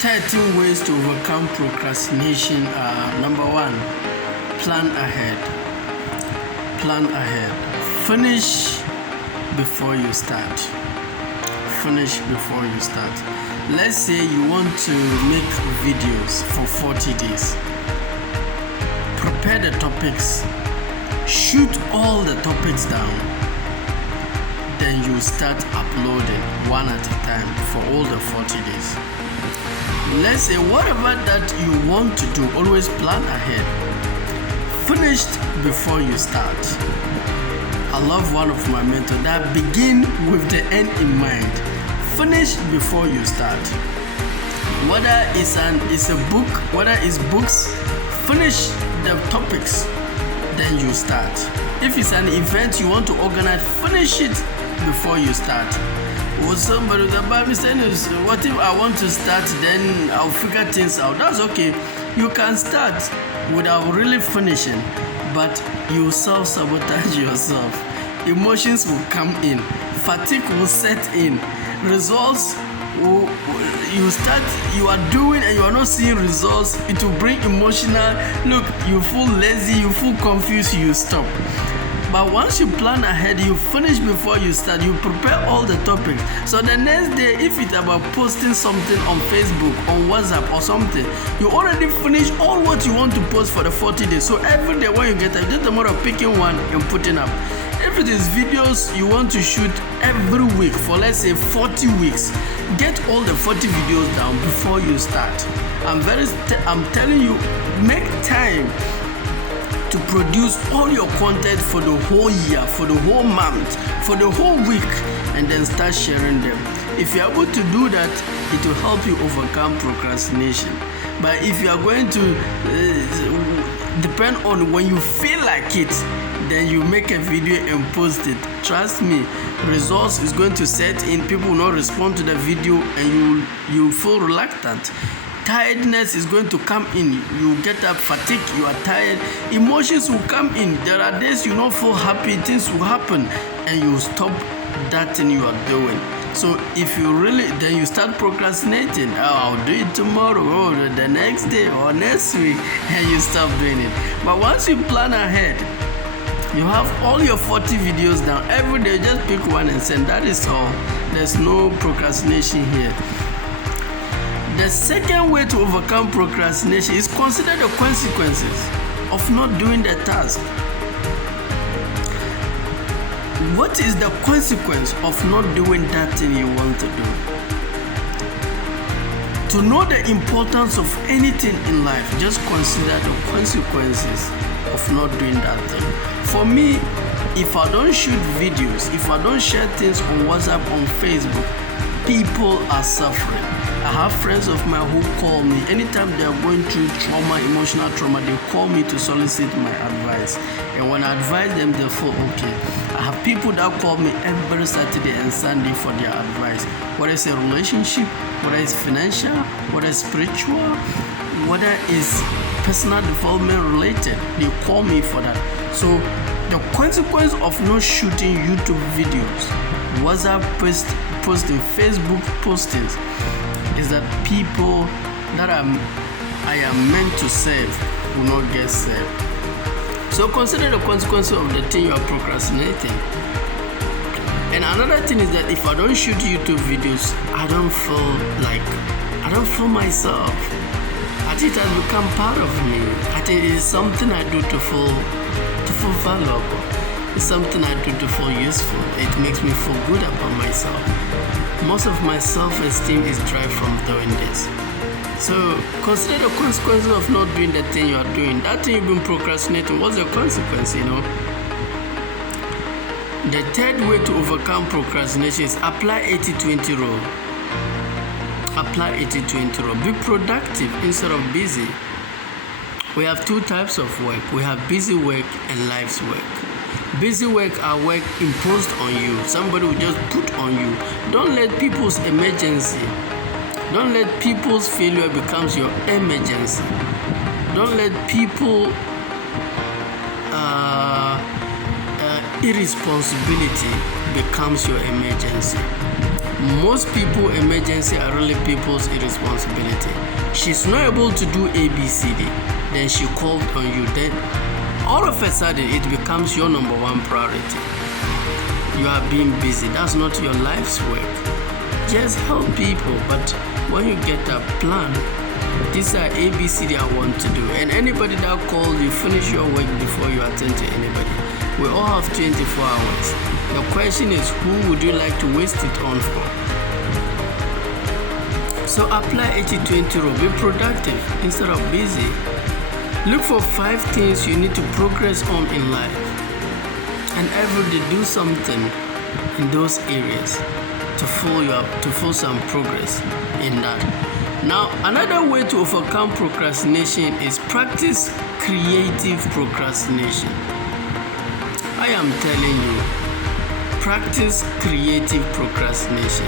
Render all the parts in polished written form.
13 ways to overcome procrastination are: number 1, plan ahead. Plan ahead. Finish before you start. Finish before you start. Let's say you want to make videos for 40 days. Prepare the topics. Shoot all the topics down. Then you start uploading one at a time for all the 40 days. Let's say whatever that you want to do, always plan ahead. Finished before you start. I love one of my mentors that begin with the end in mind. Finish before you start. Whether it's a book, whether it's books, finish the topics, then you start. If it's an event you want to organize, finish it before you start. Or somebody, the Bible says, what if I want to start, then I'll figure things out. That's okay. You can start without really finishing, but you self-sabotage yourself. Emotions will come in. Fatigue will set in. Results will, you are doing and you are not seeing results. It will bring emotional. Look, you feel lazy, you feel confused, you stop. But once you plan ahead, you finish before you start, you prepare all the topics. So the next day, if it's about posting something on Facebook, on WhatsApp or something, you already finish all what you want to post for the 40 days. So every day when you get up, just a matter of picking one and putting up. If it is videos you want to shoot every week for, let's say, 40 weeks, get all the 40 videos down before you start. I'm telling you, make time to produce all your content for the whole year, for the whole month, for the whole week, and then start sharing them. If you're able to do that, it will help you overcome procrastination. But if you are going to depend on when you feel like it, then you make a video and post it. Trust me, results is going to set in. People will not respond to the video, and you feel reluctant. Tiredness is going to come in. You get up, fatigue, you are tired. Emotions will come in. There are days you don't feel happy, things will happen, and you stop that thing you are doing. So if you really, then you start procrastinating. Oh, I'll do it tomorrow, or the next day, or next week, and you stop doing it. But once you plan ahead, you have all your 40 videos down. Every day, just pick one and send. That is all. There's no procrastination here. The second way to overcome procrastination is consider the consequences of not doing the task. What is the consequence of not doing that thing you want to do? To know the importance of anything in life, just consider the consequences of not doing that thing. For me, if I don't shoot videos, if I don't share things on WhatsApp, on Facebook, people are suffering. I have friends of mine who call me anytime they are going through trauma, emotional trauma. They call me to solicit my advice, and when I advise them, they feel okay. I have people that call me every Saturday and Sunday for their advice, whether it's a relationship, whether it's financial, whether it's spiritual, whether it's personal development related. They call me for that. So the consequence of not shooting YouTube videos, WhatsApp posting, Facebook postings, is that people that I am meant to serve will not get served. So consider the consequences of the thing you are procrastinating. And another thing is that if I don't shoot YouTube videos, I don't feel myself. I think it has become part of me. I think it is something I do to feel valuable. It's something I do to feel useful. It makes me feel good about myself. Most of my self-esteem is derived from doing this. So consider the consequences of not doing the thing you are doing. That thing you've been procrastinating, what's the consequence, The third way to overcome procrastination is apply 80-20 rule. Apply 80-20 rule. Be productive instead of busy. We have two types of work. We have busy work and life's work. Busy work are work imposed on you. Somebody will just put on you. Don't let people's emergency. Don't let people's failure becomes your emergency. Don't let people irresponsibility becomes your emergency. Most people emergency are really people's irresponsibility. She's not able to do ABCD, then she called on you. Then all of a sudden it becomes your number one priority. You are being busy. That's not your life's work. Just help people, but when you get a plan, these are ABCD I want to do. And anybody that called you, finish your work before you attend to anybody. We all have 24 hours. The question is, who would you like to waste it on for? So apply 80-20 rule. Be productive instead of busy. Look for 5 things you need to progress on in life, and every day do something in those areas to full some progress in that. Now, another way to overcome procrastination is practice creative procrastination. I am telling you, practice creative procrastination.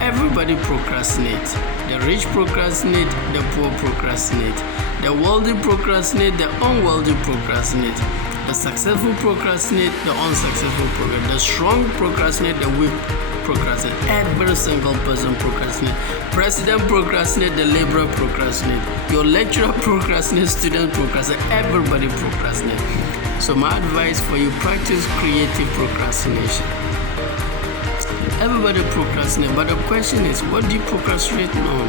Everybody procrastinates. The rich procrastinate, the poor procrastinate. The wealthy procrastinate, the unwealthy procrastinate. The successful procrastinate, the unsuccessful procrastinate. The strong procrastinate, the weak procrastinate. Every single person procrastinate. President procrastinate, the laborer procrastinate. Your lecturer procrastinate, student procrastinate. Everybody procrastinate. So my advice for you, practice creative procrastination. Everybody procrastinate, but the question is, what do you procrastinate on?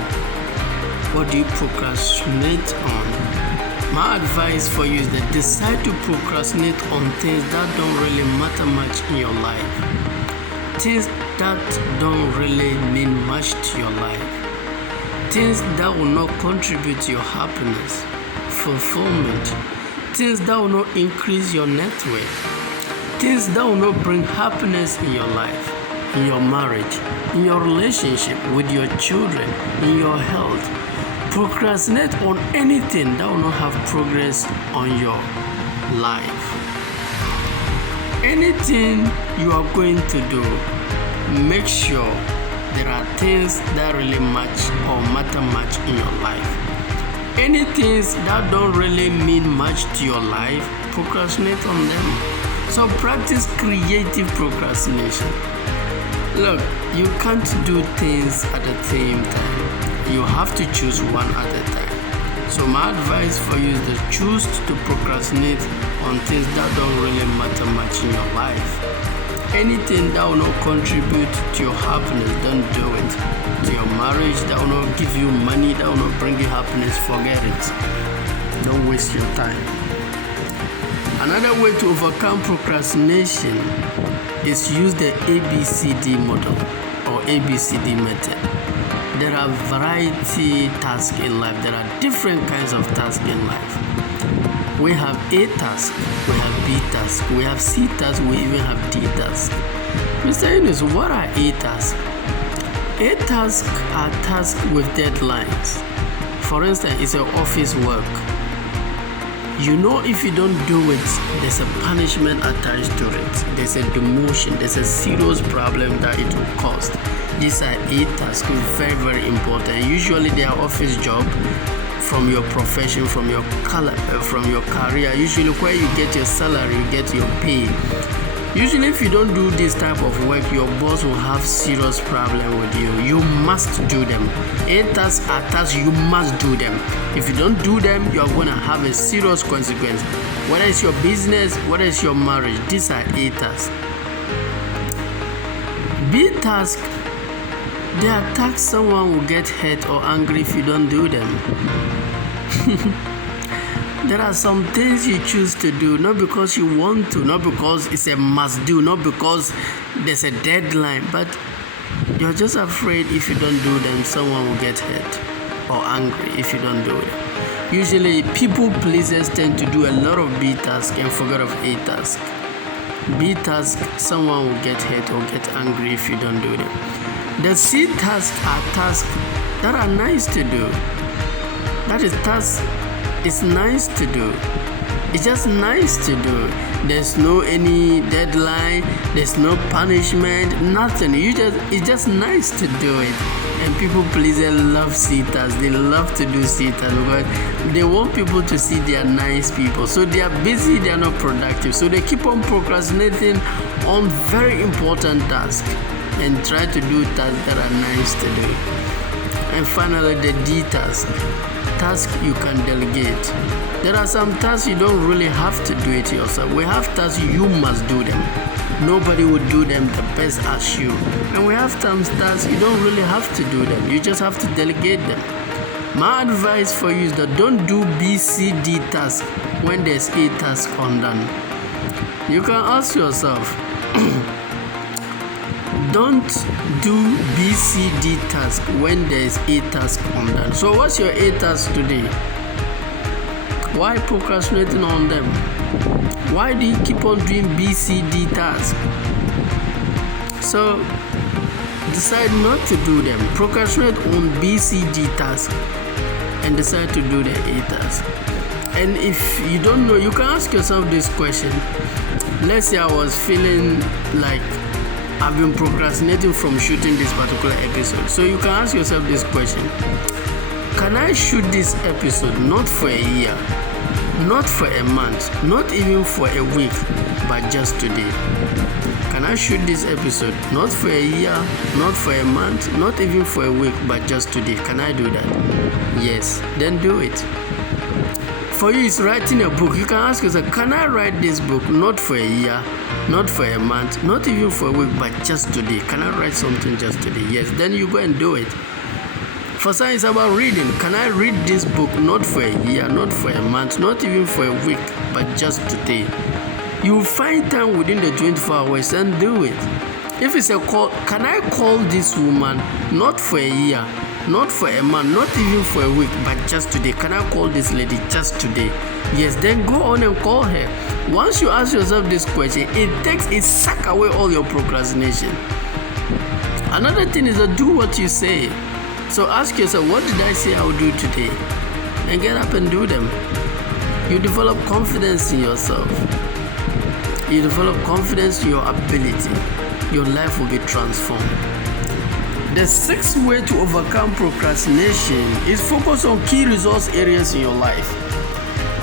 What do you procrastinate on? My advice for you is that decide to procrastinate on things that don't really matter much in your life. Things that don't really mean much to your life. Things that will not contribute to your happiness, fulfillment. Things that will not increase your net worth. Things that will not bring happiness in your life, in your marriage, in your relationship with your children, in your health. Procrastinate on anything that will not have progress on your life. Anything you are going to do, make sure there are things that really match or matter much in your life. Any things that don't really mean much to your life, procrastinate on them. So practice creative procrastination. Look, you can't do things at the same time. You have to choose one at a time. So my advice for you is to choose to procrastinate on things that don't really matter much in your life. Anything that will not contribute to your happiness, don't do it. To your marriage, that will not give you money, that will not bring you happiness, forget it. Don't waste your time. Another way to overcome procrastination is use the ABCD model or ABCD method. There are variety tasks in life. There are different kinds of tasks in life. We have A task, we have B task, we have C task, we even have D task. Mr. Yunus, what are A tasks? A tasks are tasks with deadlines. For instance, it's your office work. You know, if you don't do it, there's a punishment attached to it. There's a demotion. There's a serious problem that it will cause. These are 8 tasks, very, very important. Usually they are office job from your profession, from your career. Usually where you get your salary, you get your pay. Usually if you don't do this type of work, your boss will have serious problem with you. You must do them. 8 tasks are tasks you must do them. If you don't do them, you are going to have a serious consequence. Whether it's your business, whether it's your marriage, these are 8 tasks. B task, they are tasks someone will get hurt or angry if you don't do them. There are some things you choose to do, not because you want to, not because it's a must do, not because there's a deadline, but you're just afraid if you don't do them, someone will get hurt or angry if you don't do it. Usually, people pleasers tend to do a lot of B tasks and forget of A tasks. B task, someone will get hurt or get angry if you don't do them. The C tasks are tasks that are nice to do. That is tasks. It's nice to do. It's just nice to do. There's no any deadline. There's no punishment. Nothing. It's just nice to do it. And people pleasers love C-tasks. They love to do C-tasks because they want people to see they are nice people. So they are busy. They are not productive. So they keep on procrastinating on very important tasks. and try to do tasks that are nice to do. And finally, the D task. Tasks you can delegate. There are some tasks you don't really have to do it yourself. We have tasks you must do them. Nobody will do them the best as you. And we have some tasks you don't really have to do them. You just have to delegate them. My advice for you is that don't do B, C, D tasks when there's A task undone. You can ask yourself, don't do B, C, D task when there's A task undone. So what's your A task today? Why procrastinating on them? Why do you keep on doing B, C, D tasks? So decide not to do them. Procrastinate on B, C, D tasks and decide to do the A task. And if you don't know, you can ask yourself this question. Let's say I was feeling like I've been procrastinating from shooting this particular episode. So you can ask yourself this question. Can I shoot this episode not for a year, not for a month, not even for a week, but just today? Can I shoot this episode not for a year, not for a month, not even for a week, but just today? Can I do that? Yes, then do it. For you, it's writing a book. You can ask yourself, can I write this book not for a year, not for a month, not even for a week, but just today? Can I write something just today? Yes, then you go and do it. For some, it's about reading. Can I read this book not for a year, not for a month, not even for a week, but just today? You will find time within the 24 hours and do it. If it's a call, can I call this woman not for a year, not for a month, not even for a week, but just today? Can I call this lady just today? Yes, then go on and call her. Once you ask yourself this question, it sucks away all your procrastination. Another thing is to do what you say. So ask yourself, what did I say I will do today? And get up and do them. You develop confidence in yourself. You develop confidence in your ability. Your life will be transformed. The sixth way to overcome procrastination is focus on key resource areas in your life.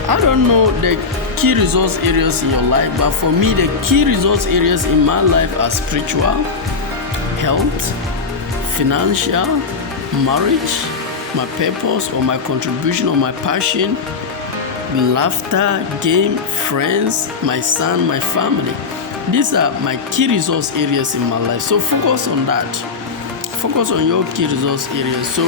I don't know the key resource areas in your life, but for me, the key resource areas in my life are spiritual, health, financial, marriage, my purpose or my contribution or my passion, laughter, game, friends, my son, my family. These are my key resource areas in my life. So focus on that. Focus on your key resource areas. So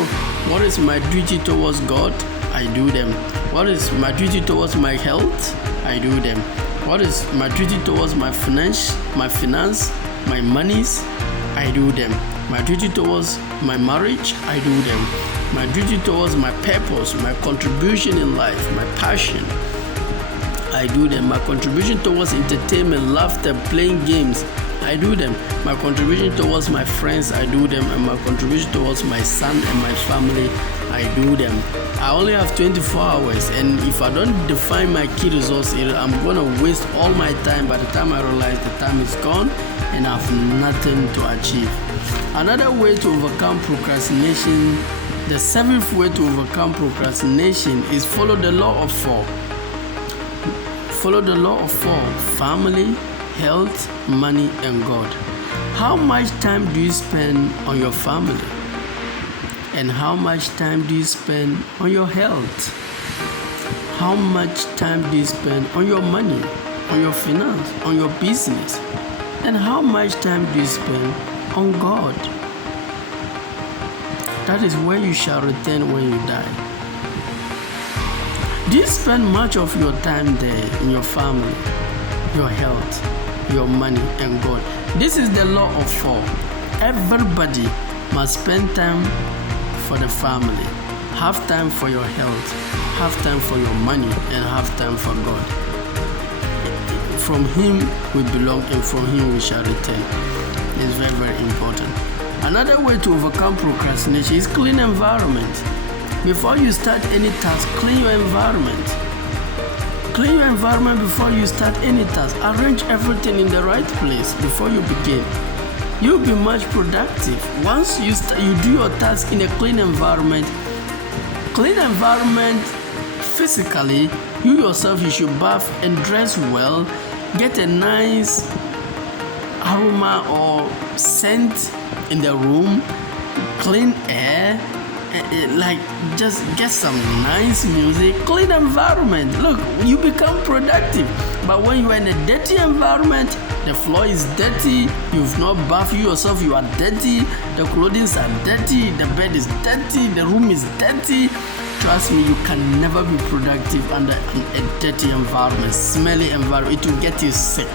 what is my duty towards God? I do them. What is my duty towards my health? I do them. What is my duty towards my finance, my monies? I do them. My duty towards my marriage? I do them. My duty towards my purpose, my contribution in life, my passion, I do them. My contribution towards entertainment, laughter, playing games, I do them. My contribution towards my friends, I do them. And my contribution towards my son and my family, I do them. I only have 24 hours, and if I don't define my key resource area, I'm going to waste all my time. By the time I realize the time is gone and I have nothing to achieve. Another way to overcome procrastination, the seventh way to overcome procrastination, is follow the law of 4. Follow the law of 4: family, health, money, and God. How much time do you spend on your family? And how much time do you spend on your health? How much time do you spend on your money, on your finance, on your business? And how much time do you spend on God? That is where you shall return when you die. Do you spend much of your time there in your family, your health, your money, and God? This is the law of 4. Everybody must spend time for the family, have time for your health, have time for your money, and have time for God. From Him we belong, and from Him we shall return. It's very, very important. Another way to overcome procrastination is clean environment. Before you start any task, clean your environment. Clean your environment before you start any task. Arrange everything in the right place before you begin. You'll be much productive. Once you do your task in a clean environment physically, you yourself, you should bath and dress well, get a nice aroma or scent in the room, clean air, like just get some nice music, clean environment. Look, you become productive. But when you are in a dirty environment, the floor is dirty, you've not bathed yourself, you are dirty, the clothing are dirty, the bed is dirty, the room is dirty. Trust me, you can never be productive under a dirty environment, smelly environment. It will get you sick.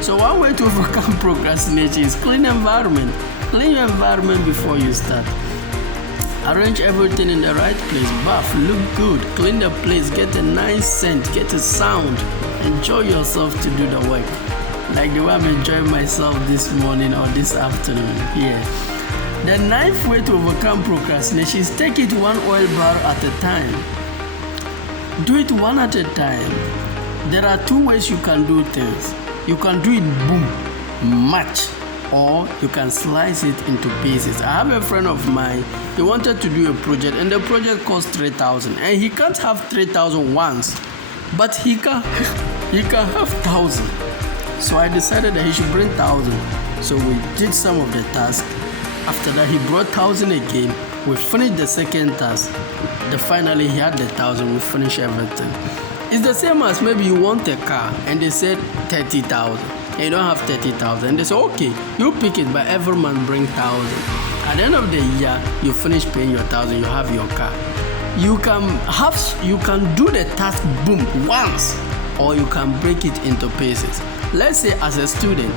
So one way to overcome procrastination is clean environment. Clean your environment before you start. Arrange everything in the right place. Bath, look good. Clean the place. Get a nice scent. Get a sound. Enjoy yourself to do the work. Like the way I'm enjoying myself this morning or this afternoon. Yeah. The ninth way to overcome procrastination is take it one oil bar at a time. Do it one at a time. There are two ways you can do things. You can do it boom, much, or you can slice it into pieces. I have a friend of mine, he wanted to do a project and the project cost 3,000 and he can't have 3,000 once, but he can have 1,000. So I decided that he should bring 1,000. So we did some of the tasks. After that, he brought 1,000 again. We finished the second task. Finally, he had the 1,000. We finished everything. It's the same as maybe you want a car and they said 30,000. And you don't have 30,000. And they say, okay, you pick it, but every month bring 1,000. At the end of the year, you finish paying your 1,000. You have your car. You can do the task boom once, or you can break it into pieces. Let's say as a student,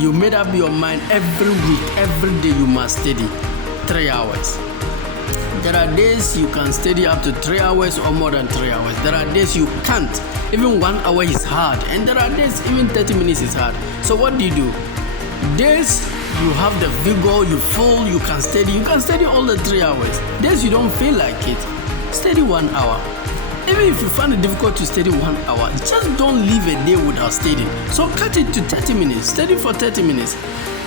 you made up your mind every week, every day you must study 3 hours. There are days you can study up to 3 hours or more than 3 hours. There are days you can't. Even 1 hour is hard. And there are days even 30 minutes is hard. So what do? Days you have the vigor, you feel you can study all the 3 hours. Days you don't feel like it, study 1 hour. Even if you find it difficult to study 1 hour, just don't leave a day without studying. So cut it to 30 minutes, study for 30 minutes.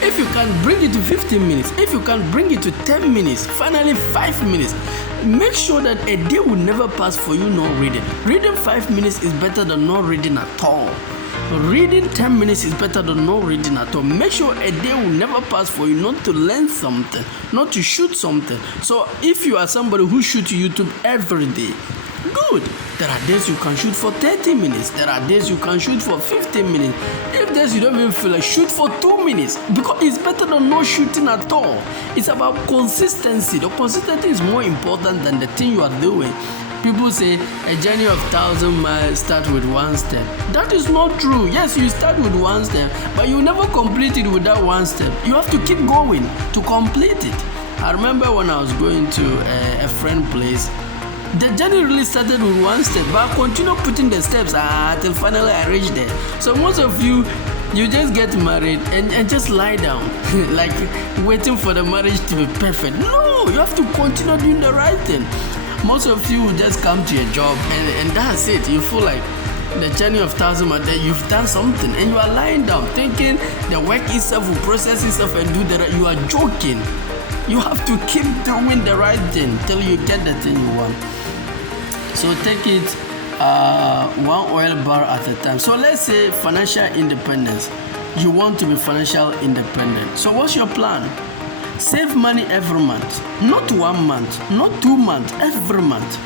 If you can bring it to 15 minutes, if you can bring it to 10 minutes, finally 5 minutes, make sure that a day will never pass for you not reading. Reading 5 minutes is better than not reading at all. Reading 10 minutes is better than not reading at all. Make sure a day will never pass for you not to learn something, not to shoot something. So if you are somebody who shoots YouTube every day, good. There are days you can shoot for 30 minutes. There are days you can shoot for 15 minutes. If days you don't even feel like, shoot for 2 minutes. Because it's better than not shooting at all. It's about consistency. The consistency is more important than the thing you are doing. People say a journey of 1,000 miles starts with one step. That is not true. Yes, you start with one step, but you never complete it with that one step. You have to keep going to complete it. I remember when I was going to a friend's place, the journey really started with one step, but I continued putting the steps until finally I reached there. So most of you just get married and just lie down, like waiting for the marriage to be perfect. No, you have to continue doing the right thing. Most of you will just come to your job and that's it. You feel like the journey of 1,000 miles, you've done something and you are lying down thinking the work itself will process itself and do the right. You are joking. You have to keep doing the right thing till you get the thing you want. So take it one oil bar at a time. So let's say financial independence. You want to be financially independent. So what's your plan? Save money every month. Not 1 month, not 2 months, every month.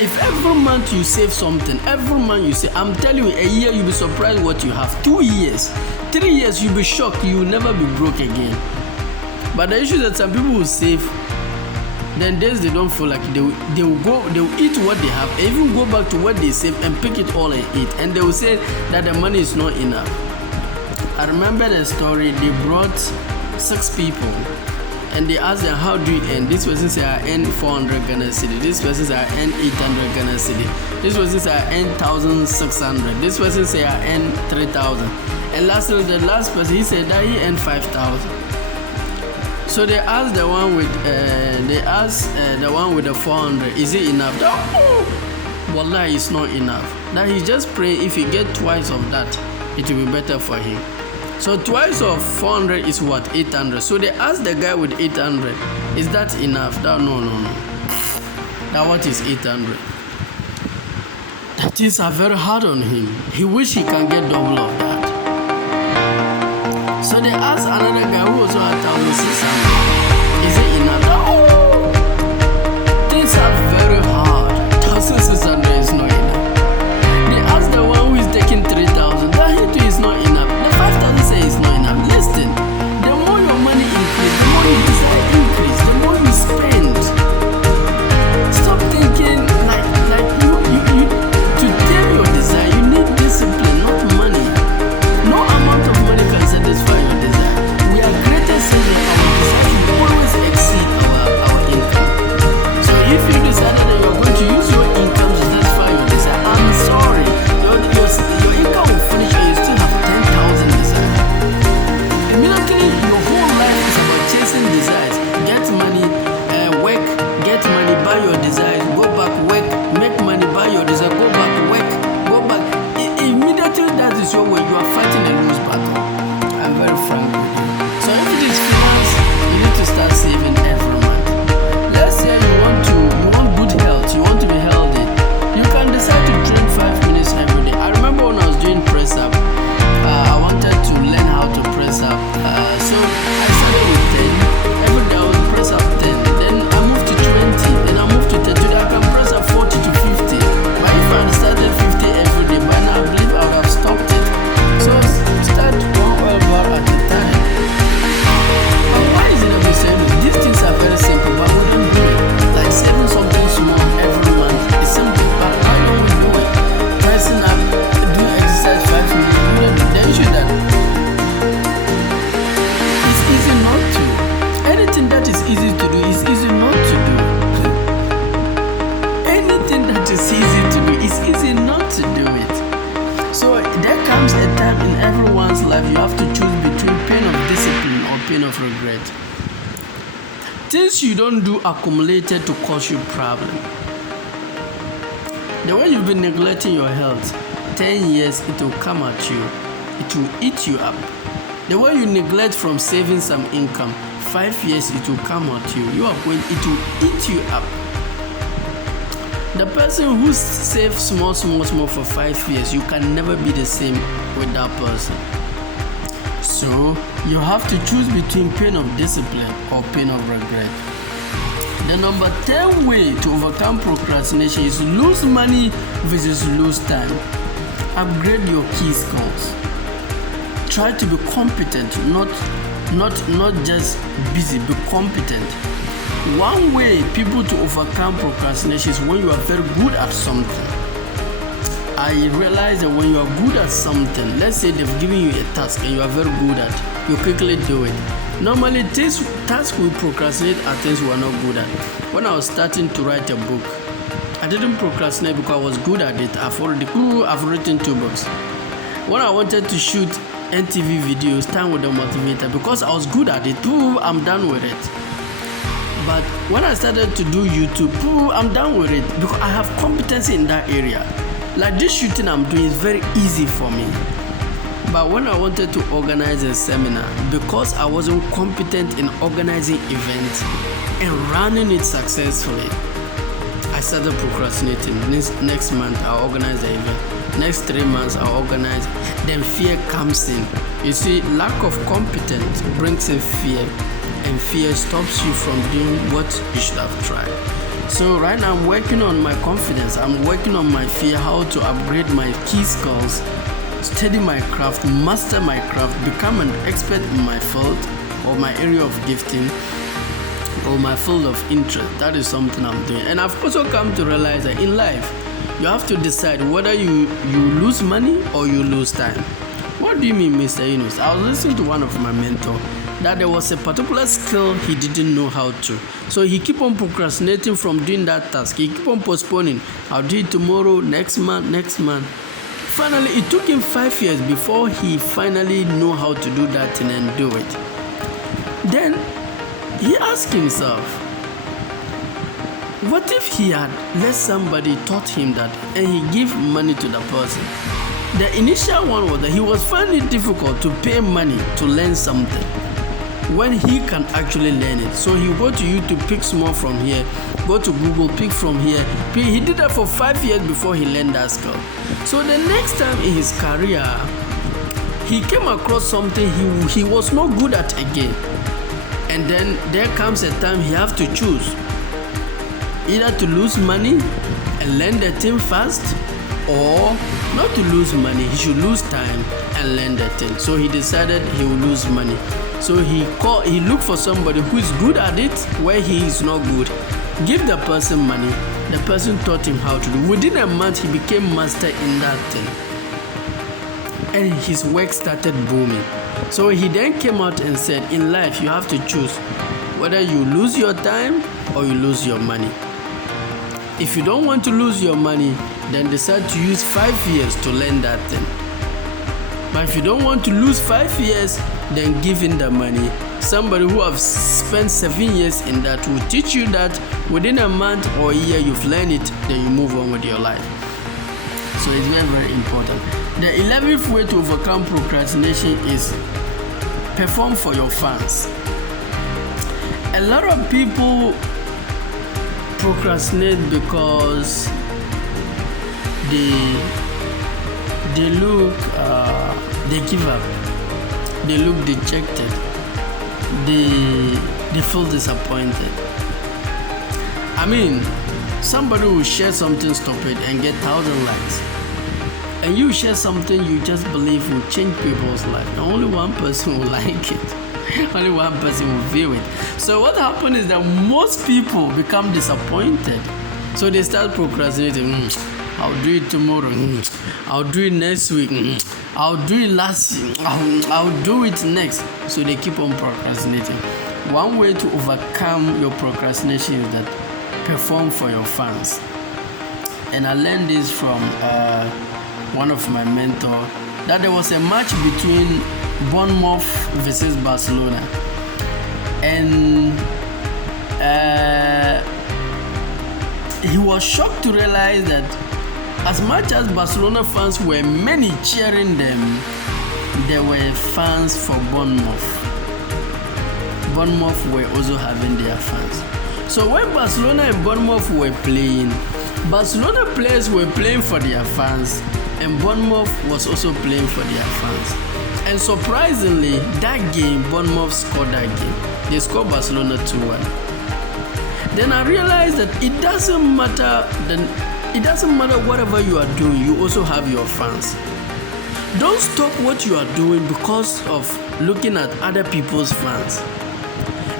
If every month you save something, every month you save, I'm telling you, a year you'll be surprised what you have. 2 years, 3 years, you'll be shocked. You will never be broke again. But the issue is that some people will save, then days they don't feel like they will eat what they have, they even go back to what they save and pick it all and eat, and they will say that the money is not enough. I remember the story. They brought 6 people and they asked them, how do you earn? This person said, I earn 400 Ghana cedi. This person said, I earn 800 Ghana cedi. This person said, I earn 1,600. This person said, I earn 3,000. And lastly, the last person, he said that he earned 5,000. So they asked the one with the 400, is it enough? Oh, Wallah, it's not enough. That he just pray if he get twice of that, it will be better for him. So twice of 400 is what? 800. So they asked the guy with 800, is that enough? No. Now what is 800? That is very hard on him. He wish he can get double of that. So they asked another guy who also had 1,600. Is it enough? No! Things are very hard. 1,600 is not enough. They asked the one who is taking 3,000. That he too is not enough. The 5,000 say it's not enough. Listen, the more your money increase, the more your desire increase, the more you spend. Stop thinking like you to tame your desire, you need discipline, not money. No amount of money can satisfy your desire. We are created so that our desire will always exceed our income. So if you decided that you're going to use your income to satisfy your desire, I'm sorry, your income will finish and you still have 10,000 desires. Immediately, your whole life is about chasing desires. Get money, work, get money, buy your desires, go back, work, make money, buy your desire, go back, work, go back. Immediately, that is your way. You are fighting a lose battle. I'm very frank with you. So if it is finance, you need to start saving every month. Let's say you want good health, you want to be healthy. You can decide to train 5 minutes every day. I remember when I was doing press up, I wanted to learn how to press up. So I started with 10. Every day I would press up 10. Then I moved to 20. Then I moved to 30. Today I can press up 40 to 50. But if I had started 50 every day, by now I believe I would have stopped it. So start 1 hour at a time. But why is it that we say this? These things are very simple, but we don't do it. Like saving something small every month is simple, but why don't we do it? Pressing up, do exercise 5 minutes, we don't do. Then you should that. It's easy not to. Anything that is easy to do is easy not to do. Anything that is easy to do is easy not to do it. So there comes a time in everyone's life you have to choose between pain of discipline or pain of regret. Things you don't do accumulated to cause you problem. The way you've been neglecting your health, 10 years it will come at you. It will eat you up. The way you neglect from saving some income, 5 years it will come at you. It will eat you up. The person who saves small for 5 years, you can never be the same with that person. So you have to choose between pain of discipline or pain of regret. The number 10 way to overcome procrastination is lose money versus lose time. Upgrade your key skills. Try to be competent, not just busy, be competent. One way people to overcome procrastination is when you are very good at something. I realize that when you are good at something, let's say they've given you a task and you are very good at, you quickly do it. Normally, tasks we procrastinate are things we are not good at. When I was starting to write a book, I didn't procrastinate because I was good at it. I've written 2 books. When I wanted to shoot NTV videos, Time with the Motivator, because I was good at it, I'm done with it. But when I started to do YouTube, I'm done with it because I have competency in that area. Like this shooting I'm doing is very easy for me. But when I wanted to organize a seminar, because I wasn't competent in organizing events and running it successfully, I started procrastinating. Next month I'll organize the event. Next 3 months I'll organize. Then fear comes in. You see, lack of competence brings in fear, and fear stops you from doing what you should have tried. So right now I'm working on my confidence. I'm working on my fear, how to upgrade my key skills, study my craft, master my craft, become an expert in my field or my area of gifting or my field of interest. That is something I'm doing. And I've also come to realize that in life, you have to decide whether you lose money or you lose time. What do you mean, Mr. Yunus? I was listening to one of my mentors that there was a particular skill he didn't know how to. So he keep on procrastinating from doing that task. He keep on postponing. I'll do it tomorrow, next month. Finally, it took him 5 years before he finally know how to do that thing and do it. Then he asked himself, what if he had let somebody taught him that and he give money to the person? The initial one was that he was finding it difficult to pay money to learn something when he can actually learn it. So he go to YouTube, pick small from here, go to Google, pick from here. He did that for 5 years before he learned that skill. So the next time in his career, he came across something he was not good at again. And then there comes a time he have to choose either to lose money and learn the thing fast, or not to lose money. He should lose time and learn the thing. So he decided he will lose money. So he looked for somebody who is good at it where he is not good. Give the person money. The person taught him how to do. Within a month, he became master in that thing. And his work started booming. So he then came out and said, in life, you have to choose whether you lose your time or you lose your money. If you don't want to lose your money, then decide to use 5 years to learn that thing. But if you don't want to lose 5 years, then give in the money. Somebody who have spent 7 years in that will teach you that within a month or a year you've learned it, then you move on with your life. So it's very, very important. The 11th way to overcome procrastination is perform for your fans. A lot of people procrastinate because they give up, they look dejected, they feel disappointed. I mean, somebody will share something stupid and get 1,000 likes, and you share something you just believe will change people's life, and only one person will like it. Only one person will view it. So what happens is that most people become disappointed. So they start procrastinating. I'll do it tomorrow. I'll do it next week. I'll do it last week. I'll do it next. So they keep on procrastinating. One way to overcome your procrastination is that perform for your fans. And I learned this from one of my mentors, that there was a match between Bournemouth versus Barcelona, and he was shocked to realize that as much as Barcelona fans were many cheering them, there were fans for Bournemouth. Bournemouth were also having their fans. So when Barcelona and Bournemouth were playing, Barcelona players were playing for their fans, and Bournemouth was also playing for their fans. And surprisingly, that game, Bournemouth scored that game. They scored Barcelona 2-1. Then I realized that it doesn't matter whatever you are doing, you also have your fans. Don't stop what you are doing because of looking at other people's fans.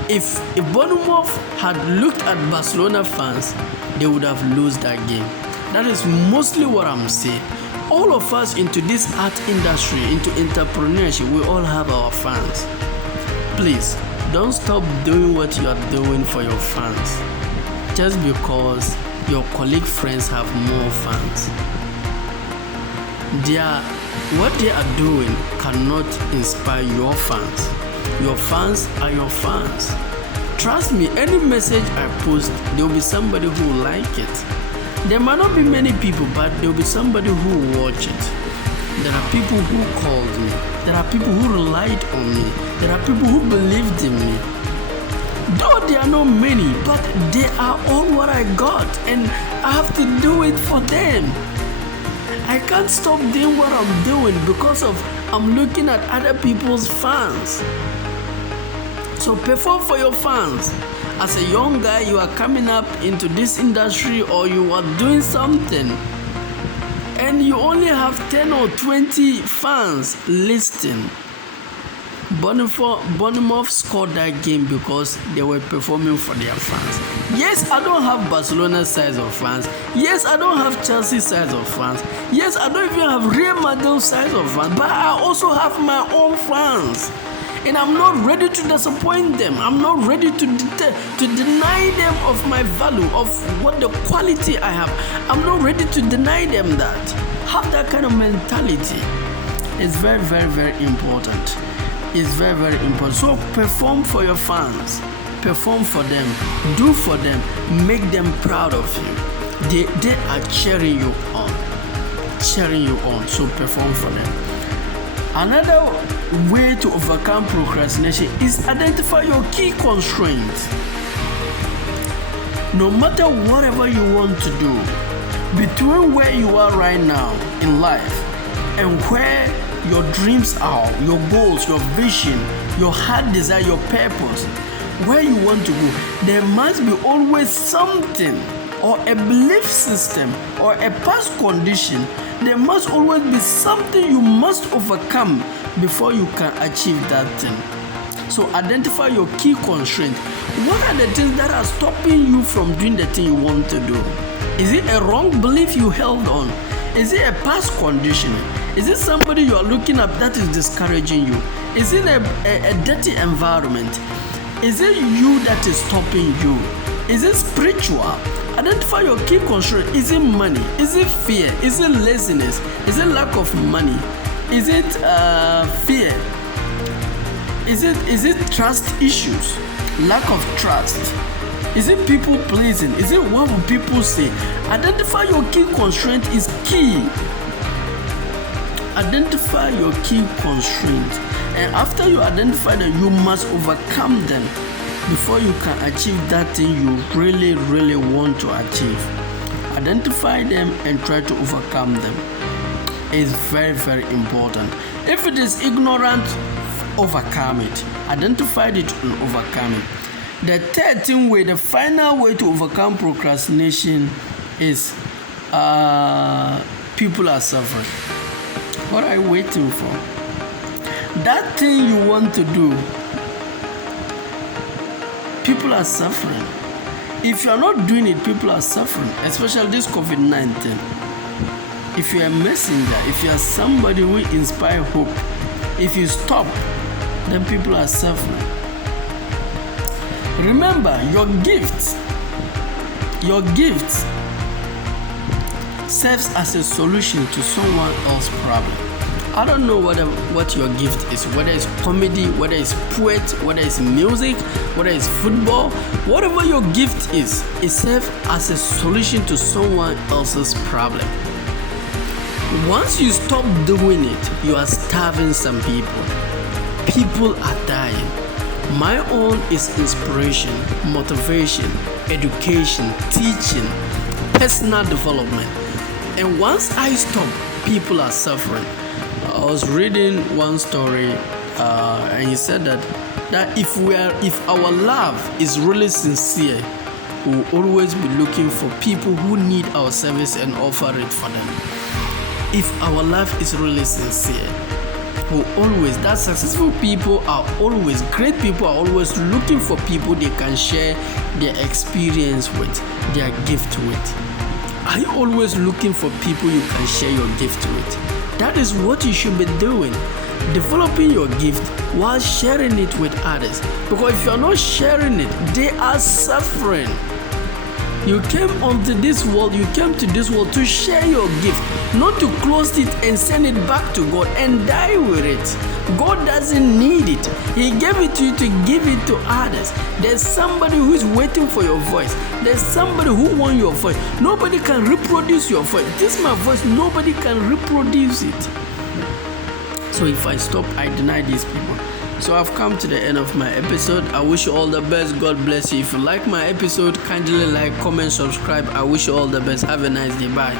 If Bournemouth had looked at Barcelona fans, they would have lost that game. That is mostly what I'm saying. All of us into this art industry, into entrepreneurship, we all have our fans. Please, don't stop doing what you are doing for your fans just because your colleague friends have more fans. What they are doing cannot inspire your fans. Your fans are your fans. Trust me, any message I post, there will be somebody who will like it. There might not be many people, but there will be somebody who will watch it. There are people who called me. There are people who relied on me. There are people who believed in me. Though there are not many, but they are all what I got, and I have to do it for them. I can't stop doing what I'm doing because I'm looking at other people's fans. So perform for your fans. As a young guy, you are coming up into this industry, or you are doing something, and you only have 10 or 20 fans listening. Bournemouth scored that game because they were performing for their fans. Yes, I don't have Barcelona's size of fans. Yes, I don't have Chelsea's size of fans. Yes, I don't even have Real Madrid's size of fans. But I also have my own fans. And I'm not ready to disappoint them. I'm not ready to deny them of my value, of what the quality I have. I'm not ready to deny them that. Have that kind of mentality. It's very, very, very important. It's very, very important. So perform for your fans. Perform for them. Do for them. Make them proud of you. They are cheering you on. Cheering you on. So perform for them. Another way to overcome procrastination is identify your key constraints. No matter whatever you want to do, between where you are right now in life and where your dreams are, your goals, your vision, your heart desire, your purpose, where you want to go, there must be always something or a belief system or a past condition. There must always be something you must overcome before you can achieve that thing. So identify your key constraint. What are the things that are stopping you from doing the thing you want to do? Is it a wrong belief you held on? Is it a past condition? Is it somebody you are looking at that is discouraging you? Is it a dirty environment? Is it you that is stopping you? Is it spiritual? Identify your key constraint. Is it money? Is it fear? Is it laziness? Is it lack of money? Is it fear? Is it trust issues? Lack of trust? Is it people pleasing? Is it what will people say? Identify your key constraint is key. Identify your key constraint. And after you identify them, you must overcome them before you can achieve that thing you really, really want to achieve. Identify them and try to overcome them. It's very, very important. If it is ignorant, overcome it. Identify it and overcome it. The 13th way, the final way to overcome procrastination is people are suffering. What are you waiting for? That thing you want to do, people are suffering. If you are not doing it, people are suffering, especially this COVID-19. If you are a messenger, if you are somebody who inspires hope, if you stop, then people are suffering. Remember, your gift serves as a solution to someone else's problem. I don't know what your gift is, whether it's comedy, whether it's poet, whether it's music, whether it's football, whatever your gift is, it serves as a solution to someone else's problem. Once you stop doing it, you are starving some people. People are dying. My own is inspiration, motivation, education, teaching, personal development. And once I stop, people are suffering. I was reading one story, and he said that if our love is really sincere, we will always be looking for people who need our service and offer it for them. If our love is really sincere, that successful people are always, great people are always looking for people they can share their experience with, their gift with. Are you always looking for people you can share your gift with? That is what you should be doing. Developing your gift while sharing it with others. Because if you are not sharing it, they are suffering. You came to this world to share your gift, not to close it and send it back to God and die with it. God doesn't need it. He gave it to you to give it to others. There's somebody who is waiting for your voice. There's somebody who wants your voice. Nobody can reproduce your voice. This is my voice. Nobody can reproduce it. So if I stop, I deny these people. So I've come to the end of my episode. I wish you all the best. God bless you. If you like my episode, kindly like, comment, subscribe. I wish you all the best. Have a nice day. Bye.